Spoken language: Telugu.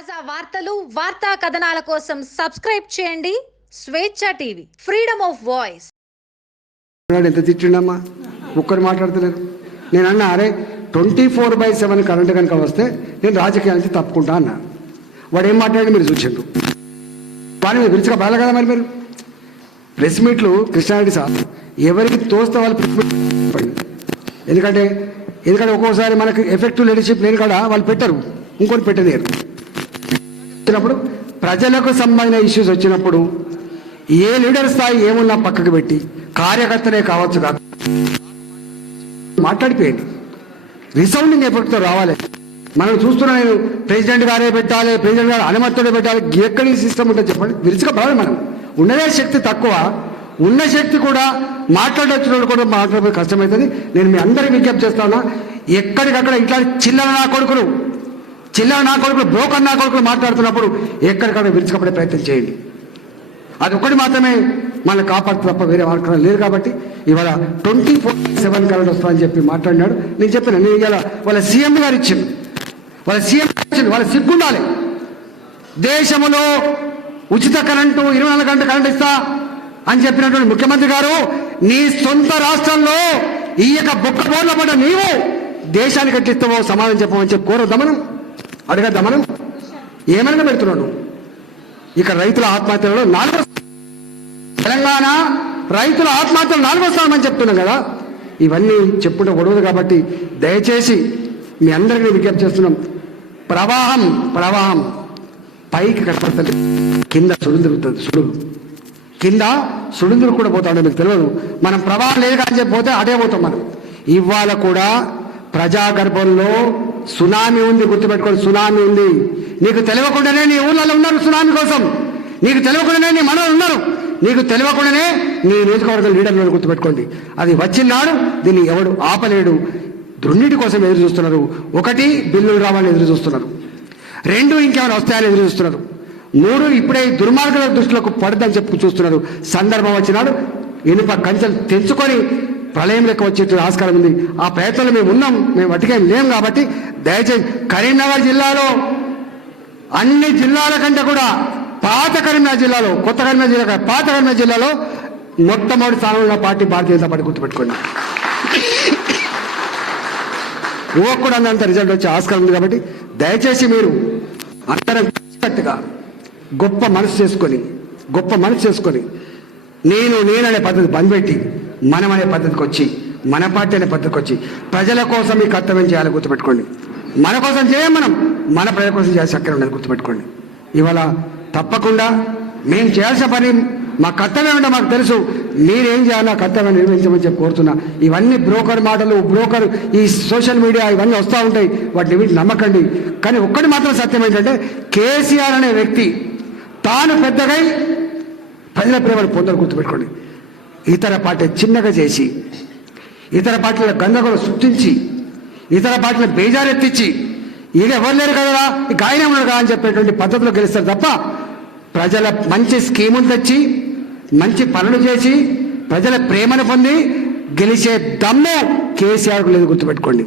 తాజా వార్తలు వార్తా కథనాల కోసం సబ్స్క్రైబ్ చేయండి. స్వేచ్ఛ టీవీ ఫ్రీడమ్ ఆఫ్ వాయిస్. ఎంత తిట్టిండమ్మా? ఒక్కరు మాట్లాడతలేరు. నేను అన్నా అరే twenty four by seven current కనుక వస్తే నేను రాజకీయాల నుంచి తప్పుకుంటా అన్నా. వాడు ఏం మాట్లాడి మీరు చూసిండ్రు? వాడిని మీరు పిలిచక బాగా కదా మరి మీరు? ప్రెస్ మీట్లు కృష్ణారెడ్డి సార్ ఎవరికి తోస్తే వాళ్ళు ప్రెస్ మీట్ ఎందుకంటే ఎందుకంటే ఒక్కోసారి మనకి ఎఫెక్టివ్ లీడర్షిప్ లేని కాడ వాళ్ళు పెట్టరు. ఇంకొని పెట్టలేరు. వచ్చినప్పుడు ప్రజలకు సంబంధించిన ఇష్యూస్ వచ్చినప్పుడు ఏ లీడర్ స్థాయి ఏమున్నా పక్కకు పెట్టి కార్యకర్తలే కావచ్చు కాదు మాట్లాడిపోయింది. రిసౌండింగ్ ఎఫెక్ట్తో రావాలి. మనం చూస్తున్నా నేను ప్రెసిడెంట్ గారే పెట్టాలి ప్రెసిడెంట్ గారు అనుమతితోనే పెట్టాలి ఎక్కడి సిస్టమ్ ఉంటుందో చెప్పండి. విరుచుకపోవాలి మనం. ఉన్నదే శక్తి తక్కువ. ఉన్న శక్తి కూడా మాట్లాడొచ్చినప్పుడు కూడా మాట్లాడే కష్టమవుతుంది. నేను మీ అందరికీ విజ్ఞప్తి చేస్తా ఉన్నా ఎక్కడికక్కడ ఇట్లా చిల్లర నా కొడుకులు. చిల్లర నా కొడుకులు బ్రోకర్ నా కొడుకులు మాట్లాడుతున్నప్పుడు ఎక్కడికక్కడ విరుచుకపడే ప్రయత్నం చేయండి. అది ఒకటి మాత్రమే మనల్ని కాపాడుతూ తప్ప వేరే మార్గం లేదు కాబట్టి ఇవాళ ట్వంటీ ఫోర్ సెవెన్ కరెంట్ వస్తుందని చెప్పి మాట్లాడినాడు. నేను చెప్పిన నేను ఇవాళ వాళ్ళ సీఎం గారు ఇచ్చింది వాళ్ళ సీఎం ఇచ్చింది వాళ్ళ సిగ్గుండాలి దేశంలో ఉచిత కరెంటు ఇరవై నాలుగు గంటల కరెంట్ ఇస్తా అని చెప్పినటువంటి ముఖ్యమంత్రి గారు నీ సొంత రాష్ట్రంలో ఈ యొక్క బొక్క బోర్ల పడ్డ నీవు దేశానికి ఎట్లిస్తావో సమాధానం చెప్పమని చెప్పి కోరు దమనం అడగద్దా మనం ఏమైనా పెడుతున్నాడు? ఇక రైతుల ఆత్మహత్యలలో నాలుగో తెలంగాణ రైతుల ఆత్మహత్యలు నాలుగో స్థానం చెప్తున్నాం కదా. ఇవన్నీ చెప్పుకుంటే గొడవదు కాబట్టి దయచేసి మీ అందరికీ విజ్ఞప్తి చేస్తున్నాం. ప్రవాహం ప్రవాహం. పైకి కనపడుతుంది కింద సుడుందిరుగుతుంది సుడు కింద సుడుందులు కూడా పోతాడు మీకు తెలియదు. మనం ప్రవాహం లేదు కానీ చెప్పి పోతే అటే పోతాం మనం. ఇవాళ కూడా ప్రజాగర్భంలో సునామీ ఉంది గుర్తుపెట్టుకోండి సునామీ ఉంది. నీకు తెలియకుండానే నీ ఊళ్ళలో ఉన్నారు సునామీ కోసం. నీకు తెలియకుండానే నీ మనలు ఉన్నారు. నీకు తెలియకుండానే నీ నియోజకవర్గం లీడర్లను గుర్తుపెట్టుకోండి. అది వచ్చినాడు దీన్ని ఎవడు ఆపలేడు. దుర్నీటి కోసం ఎదురు చూస్తున్నారు. ఒకటి బిల్లులు రావాలని ఎదురు చూస్తున్నారు. రెండు ఇంకేమైనా వస్తాయని ఎదురు చూస్తున్నారు. మూడు ఇప్పుడే దుర్మార్గుల దృష్టిలోకి పడదని చెప్పు చూస్తున్నారు. సందర్భం వచ్చినాడు. ఇనుప కంచెలు తెంచుకొని ప్రళయం లెక్క వచ్చేటువంటి ఆస్కారం ఉంది. ఆ ప్రయత్నంలో మేము ఉన్నాం. మేము అటుకేం లేం కాబట్టి దయచేసి కరీంనగర్ జిల్లాలో అన్ని జిల్లాల కంటే కూడా పాత కరీంనగర్ జిల్లాలో కొత్త కరీంనగర్ జిల్లా పాత కరీంనగర్ జిల్లాలో మొట్టమొదటి స్థానంలో ఉన్న పార్టీ భారతీయ జనతా పార్టీ గుర్తుపెట్టుకోండి. కూడా అంత రిజల్ట్ వచ్చే ఆస్కారం ఉంది కాబట్టి దయచేసి మీరు అందరం కలిసికట్టుగా గొప్ప మనసు చేసుకొని గొప్ప మనసు చేసుకొని నేను నేననే పద్ధతి బంద్ పెట్టి మనం అనే పద్ధతికి వచ్చి మన పార్టీ అనే పద్ధతికి వచ్చి ప్రజల కోసం ఈ కర్తవ్యం చేయాలి గుర్తుపెట్టుకోండి. మన కోసం చేయం మనం మన ప్రజల కోసం చేయాల్సి అక్కడ ఉండాలి గుర్తుపెట్టుకోండి. ఇవాళ తప్పకుండా మేము చేయాల్సిన పని మా కర్తవ్యం అంటే మాకు తెలుసు. మీరేం చేయాలో కర్తవ్యం నిర్వహించమని చెప్పి కోరుతున్నా. ఇవన్నీ బ్రోకర్ మాటలు బ్రోకర్ ఈ సోషల్ మీడియా ఇవన్నీ వస్తూ ఉంటాయి. వాటిని వీటిని నమ్మకండి. కానీ ఒక్కటి మాత్రం సత్యం ఏంటంటే కేసీఆర్ అనే వ్యక్తి తాను పెద్దగై ప్రజల ప్రేమను పొందరు గుర్తుపెట్టుకోండి. ఇతర పార్టీ చిన్నగా చేసి ఇతర పార్టీల గందరగోళం సృష్టించి ఇతర పార్టీల బేజారెత్తించి ఈయన ఎవరు లేరు కదా? ఈ గాయనే ఉన్నారు కదా అని చెప్పేటువంటి పద్ధతిలో గెలుస్తారు తప్ప ప్రజల మంచి స్కీములు తెచ్చి మంచి పనులు చేసి ప్రజల ప్రేమను పొంది గెలిచే దమ్ము కేసీఆర్కు లేదు గుర్తుపెట్టుకోండి.